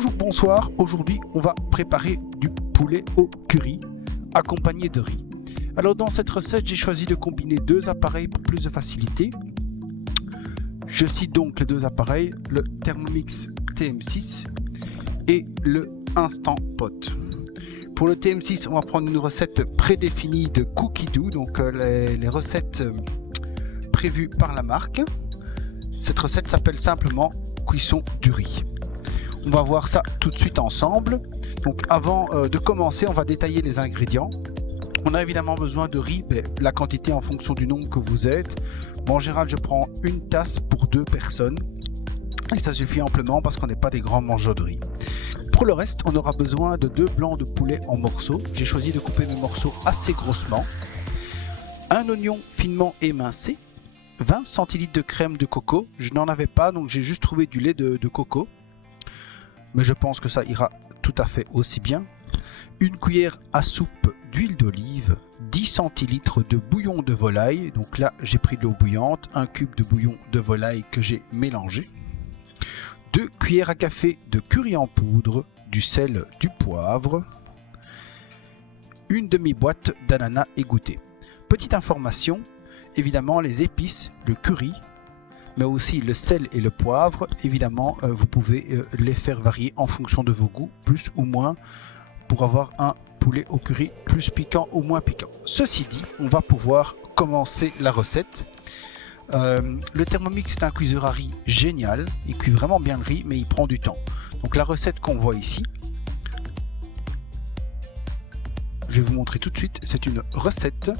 Bonjour, bonsoir. Aujourd'hui, on va préparer du poulet au curry accompagné de riz. Alors dans cette recette, j'ai choisi de combiner deux appareils pour plus de facilité. Je cite donc les deux appareils, le Thermomix TM6 et le Instant Pot. Pour le TM6, on va prendre une recette prédéfinie de Cookie Dough, donc les recettes prévues par la marque. Cette recette s'appelle simplement cuisson du riz. On va voir ça tout de suite ensemble. Donc avant de commencer, on va détailler les ingrédients. On a évidemment besoin de riz, la quantité en fonction du nombre que vous êtes. Bon, en général, je prends une tasse pour 2 personnes. Et ça suffit amplement parce qu'on n'est pas des grands mangeurs de riz. Pour le reste, on aura besoin de 2 blancs de poulet en morceaux. J'ai choisi de couper mes morceaux assez grossement. Un oignon finement émincé. 20 centilitres de crème de coco. Je n'en avais pas, donc j'ai juste trouvé du lait de coco. Mais je pense que ça ira tout à fait aussi bien. Une cuillère à soupe d'huile d'olive. 10 centilitres de bouillon de volaille. Donc là, j'ai pris de l'eau bouillante. Un cube de bouillon de volaille que j'ai mélangé. 2 cuillères à café de curry en poudre. Du sel, du poivre. Une demi-boîte d'ananas égoutté. Petite information. Évidemment, les épices, le curry, mais aussi le sel et le poivre, évidemment, vous pouvez les faire varier en fonction de vos goûts, plus ou moins, pour avoir un poulet au curry plus piquant ou moins piquant. Ceci dit, on va pouvoir commencer la recette. Le Thermomix est un cuiseur à riz génial, il cuit vraiment bien le riz, mais il prend du temps. Donc la recette qu'on voit ici, je vais vous montrer tout de suite, c'est une recette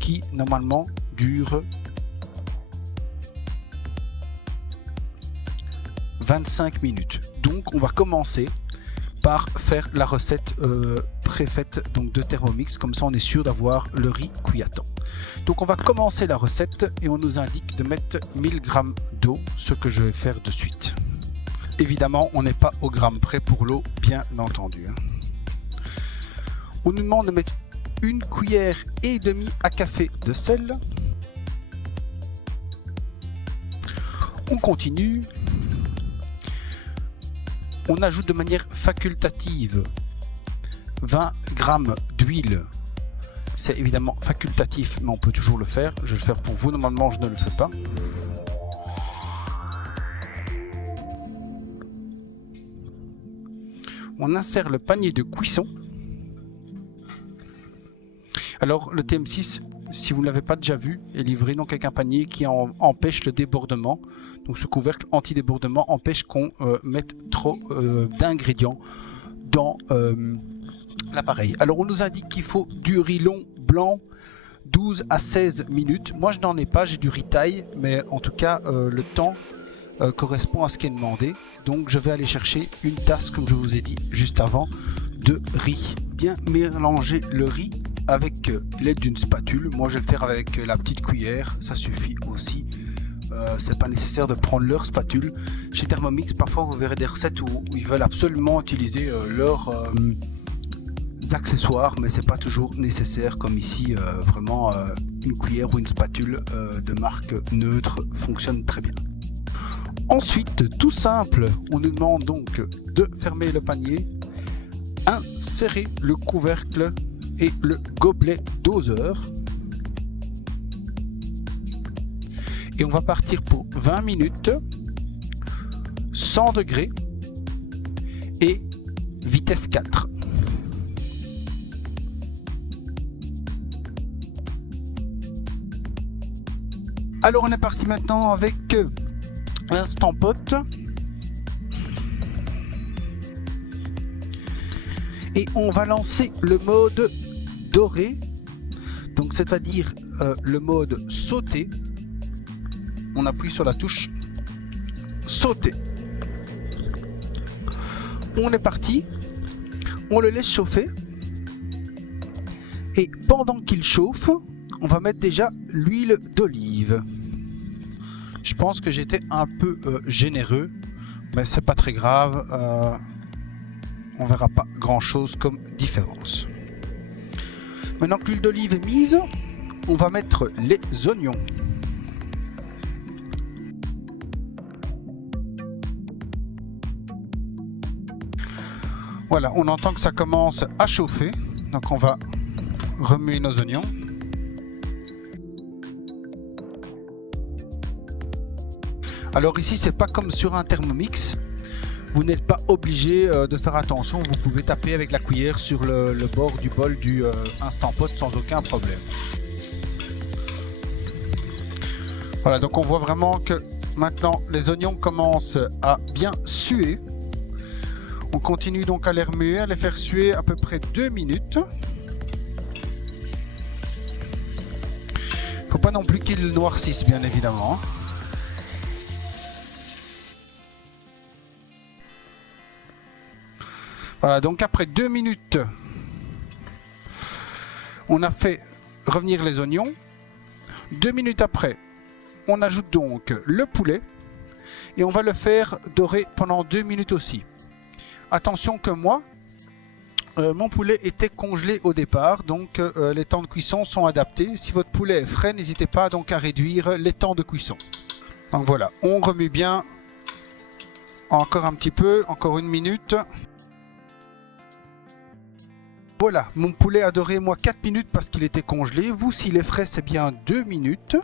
qui normalement dure 25 minutes. Donc on va commencer par faire la recette préfaite donc de Thermomix, comme ça on est sûr d'avoir le riz cuit à temps. Donc on va commencer la recette et on nous indique de mettre 1000 g d'eau, ce que je vais faire de suite. Évidemment on n'est pas au gramme près pour l'eau, bien entendu. On nous demande de mettre 1 cuillère et demie à café de sel. On continue. On ajoute de manière facultative 20 g d'huile. C'est évidemment facultatif, mais on peut toujours le faire. Je vais le faire pour vous. Normalement, je ne le fais pas. On insère le panier de cuisson. Alors le TM6, si vous ne l'avez pas déjà vu, est livré donc avec un panier qui empêche le débordement. Donc ce couvercle anti-débordement empêche qu'on mette trop d'ingrédients dans l'appareil. Alors on nous indique qu'il faut du riz long blanc 12 à 16 minutes. Moi je n'en ai pas, j'ai du riz taille, mais en tout cas le temps correspond à ce qui est demandé. Donc je vais aller chercher une tasse, comme je vous ai dit juste avant, de riz. Bien mélanger le riz avec l'aide d'une spatule. Moi je vais le faire avec la petite cuillère, ça suffit aussi. C'est pas nécessaire de prendre leur spatule. Chez Thermomix, parfois vous verrez des recettes où ils veulent absolument utiliser leurs accessoires, mais c'est pas toujours nécessaire, comme ici. Vraiment une cuillère ou une spatule de marque neutre fonctionne très bien. Ensuite, tout simple, on nous demande donc de fermer le panier, insérer le couvercle et le gobelet doseur. Et on va partir pour 20 minutes, 100 degrés et vitesse 4. Alors on est parti maintenant avec l'Instant Pot. Et on va lancer le mode doré, donc c'est-à-dire le mode sauté. On appuie sur la touche sauter. On est parti, on le laisse chauffer et pendant qu'il chauffe, on va mettre déjà l'huile d'olive. Je pense que j'étais un peu généreux, mais c'est pas très grave. On verra pas grand chose comme différence. Maintenant que l'huile d'olive est mise, on va mettre les oignons. Voilà, on entend que ça commence à chauffer. Donc on va remuer nos oignons. Alors ici, c'est pas comme sur un Thermomix. Vous n'êtes pas obligé de faire attention. Vous pouvez taper avec la cuillère sur le bord du bol du Instant Pot sans aucun problème. Voilà, donc on voit vraiment que maintenant les oignons commencent à bien suer. On continue donc à les remuer, à les faire suer à peu près 2 minutes. Faut pas non plus qu'ils noircissent, bien évidemment. Voilà, donc après 2 minutes, on a fait revenir les oignons. 2 minutes après, on ajoute donc le poulet et on va le faire dorer pendant 2 minutes aussi. Attention que moi, mon poulet était congelé au départ, donc les temps de cuisson sont adaptés. Si votre poulet est frais, n'hésitez pas donc à réduire les temps de cuisson. Donc voilà, on remue bien encore un petit peu, encore 1 minute. Voilà, mon poulet a doré moi 4 minutes parce qu'il était congelé. Vous, s'il est frais, c'est bien 2 minutes.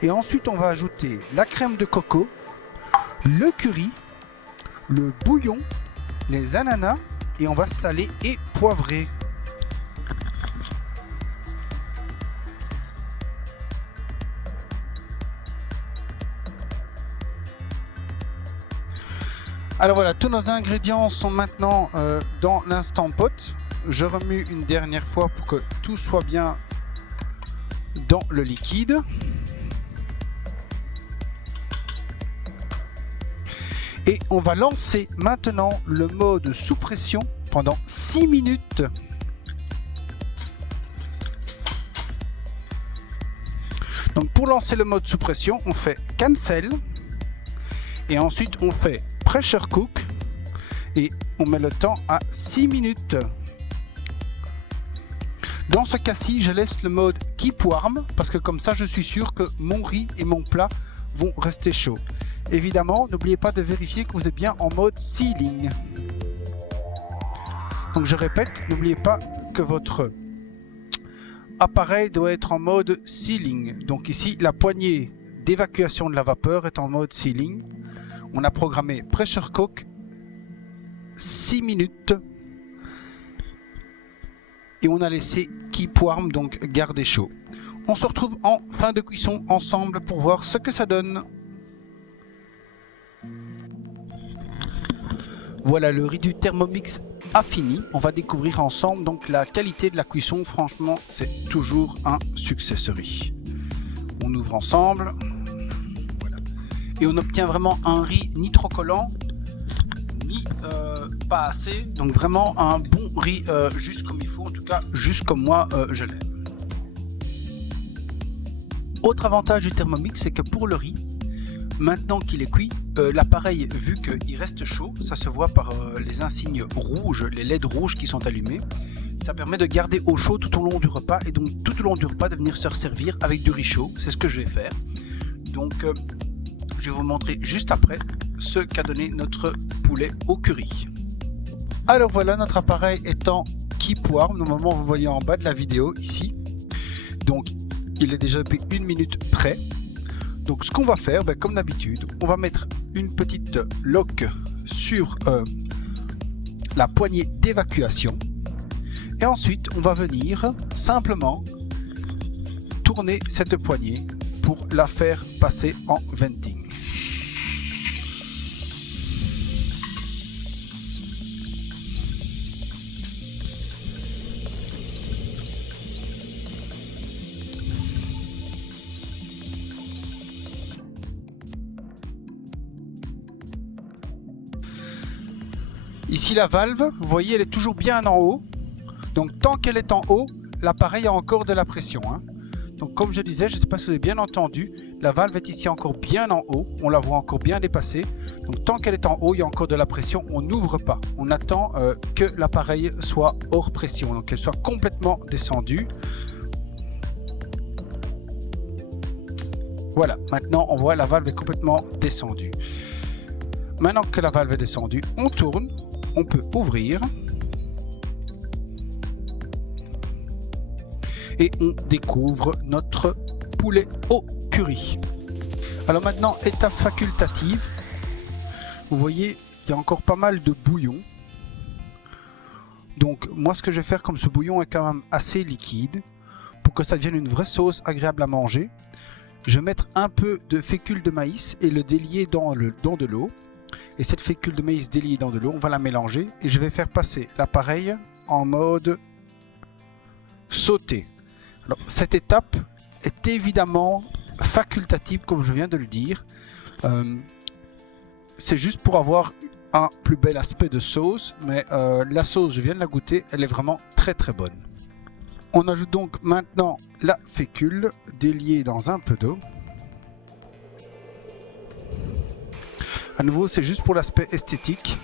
Et ensuite, on va ajouter la crème de coco, le curry, le bouillon, les ananas et on va saler et poivrer. Alors voilà, tous nos ingrédients sont maintenant dans l'Instant Pot. Je remue une dernière fois pour que tout soit bien dans le liquide. Et on va lancer maintenant le mode sous pression pendant 6 minutes. Donc pour lancer le mode sous pression, on fait cancel. Et ensuite on fait pressure cook. Et on met le temps à 6 minutes. Dans ce cas-ci, je laisse le mode keep warm parce que comme ça, je suis sûr que mon riz et mon plat vont rester chauds. Évidemment, n'oubliez pas de vérifier que vous êtes bien en mode sealing. Donc je répète, n'oubliez pas que votre appareil doit être en mode sealing. Donc ici, la poignée d'évacuation de la vapeur est en mode sealing. On a programmé pressure cook 6 minutes. Et on a laissé keep warm, donc garder chaud. On se retrouve en fin de cuisson ensemble pour voir ce que ça donne. Voilà, le riz du Thermomix a fini. On va découvrir ensemble donc la qualité de la cuisson. Franchement, c'est toujours un succès ce riz. On ouvre ensemble. Voilà. Et on obtient vraiment un riz ni trop collant, ni pas assez. Donc vraiment un bon riz juste comme il faut. En tout cas, juste comme moi, je l'aime. Autre avantage du Thermomix, c'est que pour le riz, maintenant qu'il est cuit, l'appareil, vu qu'il reste chaud, ça se voit par les insignes rouges, les LED rouges qui sont allumés. Ça permet de garder au chaud tout au long du repas et donc tout au long du repas de venir se resservir avec du riz chaud. C'est ce que je vais faire. Donc je vais vous montrer juste après ce qu'a donné notre poulet au curry. Alors voilà, notre appareil est en keep warm. Normalement, vous voyez en bas de la vidéo ici. Donc il est déjà depuis 1 minute prêt. Donc ce qu'on va faire, comme d'habitude, on va mettre une petite lock sur la poignée d'évacuation. Et ensuite, on va venir simplement tourner cette poignée pour la faire passer en venting. Ici la valve, vous voyez, elle est toujours bien en haut. Donc tant qu'elle est en haut, l'appareil a encore de la pression. Donc comme je disais, je ne sais pas si vous avez bien entendu, la valve est ici encore bien en haut. On la voit encore bien dépasser. Donc tant qu'elle est en haut, il y a encore de la pression. On n'ouvre pas. On attend que l'appareil soit hors pression. Donc qu'elle soit complètement descendue. Voilà, maintenant on voit la valve est complètement descendue. Maintenant que la valve est descendue, on tourne. on peut ouvrir. Et on découvre notre poulet au curry. Alors maintenant, étape facultative. Vous voyez, il y a encore pas mal de bouillon. Donc moi, ce que je vais faire, comme ce bouillon est quand même assez liquide, pour que ça devienne une vraie sauce agréable à manger, je vais mettre un peu de fécule de maïs et le délier dans de l'eau. Et cette fécule de maïs déliée dans de l'eau, on va la mélanger et je vais faire passer l'appareil en mode sauté. Alors, cette étape est évidemment facultative, comme je viens de le dire. C'est juste pour avoir un plus bel aspect de sauce, mais la sauce, je viens de la goûter, elle est vraiment très très bonne. On ajoute donc maintenant la fécule déliée dans un peu d'eau. À nouveau, c'est juste pour l'aspect esthétique,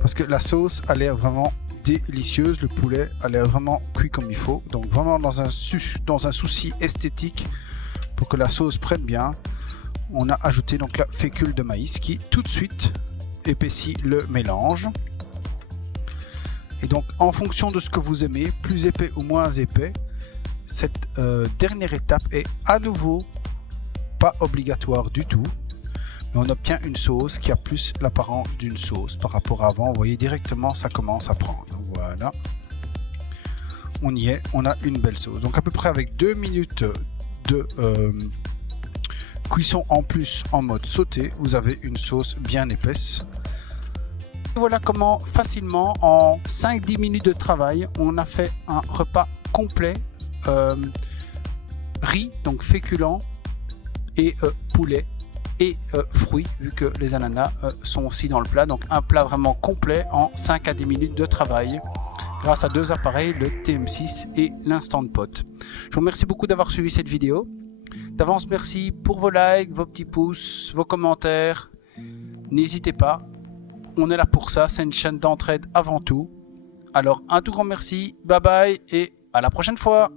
parce que la sauce a l'air vraiment délicieuse, le poulet a l'air vraiment cuit comme il faut. Donc vraiment dans un souci esthétique, pour que la sauce prenne bien, on a ajouté donc la fécule de maïs qui tout de suite épaissit le mélange. Et donc en fonction de ce que vous aimez, plus épais ou moins épais, cette dernière étape est à nouveau pas obligatoire du tout. Mais on obtient une sauce qui a plus l'apparence d'une sauce par rapport à avant. Vous voyez directement, ça commence à prendre. Voilà. On y est, on a une belle sauce. Donc à peu près avec 2 minutes de cuisson en plus en mode sauté, vous avez une sauce bien épaisse. Et voilà comment facilement, en 5-10 minutes de travail, on a fait un repas complet. Riz, donc féculent, et poulet. Et fruits, vu que les ananas sont aussi dans le plat. Donc un plat vraiment complet en 5 à 10 minutes de travail grâce à 2 appareils, le TM6 et l'Instant Pot. Je vous remercie beaucoup d'avoir suivi cette vidéo. D'avance, merci pour vos likes, vos petits pouces, vos commentaires. N'hésitez pas, on est là pour ça, c'est une chaîne d'entraide avant tout. Alors un tout grand merci, bye bye et à la prochaine fois.